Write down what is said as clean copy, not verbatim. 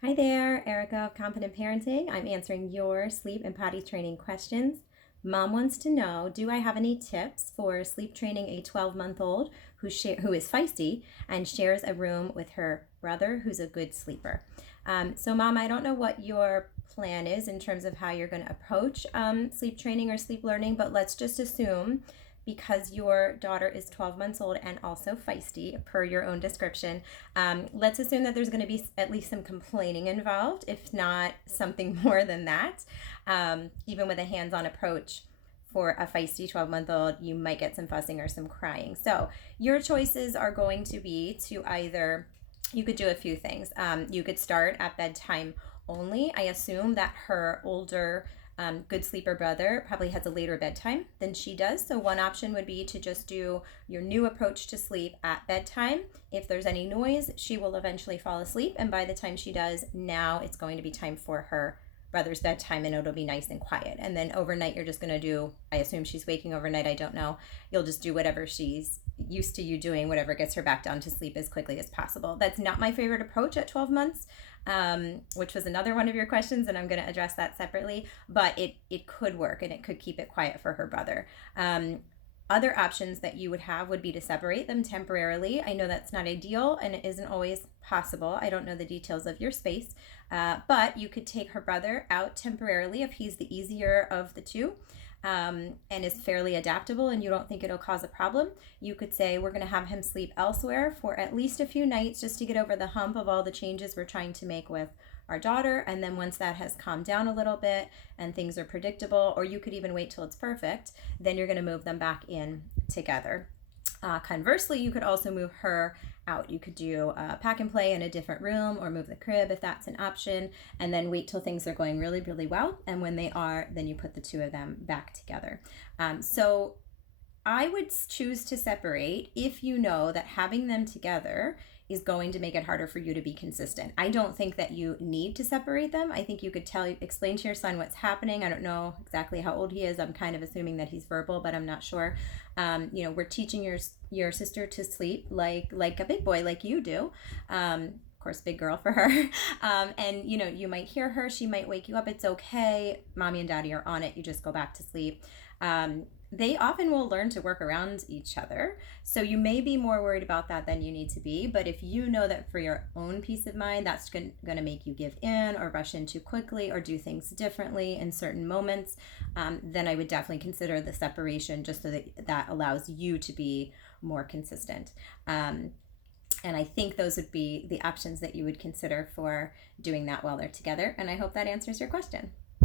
Hi there, Erica of Confident Parenting. I'm answering your sleep and potty training questions. Mom wants to know, do I have any tips for sleep training a 12-month-old who is feisty and shares a room with her brother who's a good sleeper? So Mom, I don't know what your plan is in terms of how you're going to approach sleep training or sleep learning, but let's just assume because your daughter is 12 months old and also feisty, per your own description, let's assume that there's going to be at least some complaining involved, if not something more than that. Even with a hands on approach for a feisty 12-month-old, you might get some fussing or some crying. So, your choices are going to be to either, you could do a few things. You could start at bedtime only. I assume that her older good sleeper brother probably has a later bedtime than she does. So one option would be to just do your new approach to sleep at bedtime. If there's any noise, she will eventually fall asleep. And by the time she does, now it's going to be time for her brother's bedtime and it'll be nice and quiet. And then overnight, you're just going to do, I assume she's waking overnight, I don't know. You'll just do whatever she's used to you doing, whatever gets her back down to sleep as quickly as possible. That's not my favorite approach at 12 months. Which was another one of your questions, and I'm going to address that separately. But it could work, and it could keep it quiet for her brother. Other options that you would have would be to separate them temporarily. I know that's not ideal, and it isn't always possible. I don't know the details of your space, but you could take her brother out temporarily if he's the easier of the two. And is fairly adaptable and you don't think it'll cause a problem, you could say, we're going to have him sleep elsewhere for at least a few nights just to get over the hump of all the changes we're trying to make with our daughter. And then once that has calmed down a little bit and things are predictable, or you could even wait till it's perfect, then you're going to move them back in together. Conversely, you could also move her out. You could do pack and play in a different room or move the crib if that's an option, and then wait till things are going really, really well. And when they are, then you put the two of them back together. So I would choose to separate if you know that having them together is going to make it harder for you to be consistent. I don't think that you need to separate them. I think you could explain to your son what's happening. I don't know exactly how old he is. I'm kind of assuming that he's verbal, but I'm not sure. We're teaching your sister to sleep like a big boy, like you do. Of course, big girl for her. And you might hear her. She might wake you up. It's okay. Mommy and daddy are on it. You just go back to sleep. They often will learn to work around each other. So you may be more worried about that than you need to be. But if you know that for your own peace of mind, that's going to make you give in or rush in too quickly or do things differently in certain moments, then I would definitely consider the separation just so that allows you to be more consistent. And I think those would be the options that you would consider for doing that while they're together. And I hope that answers your question.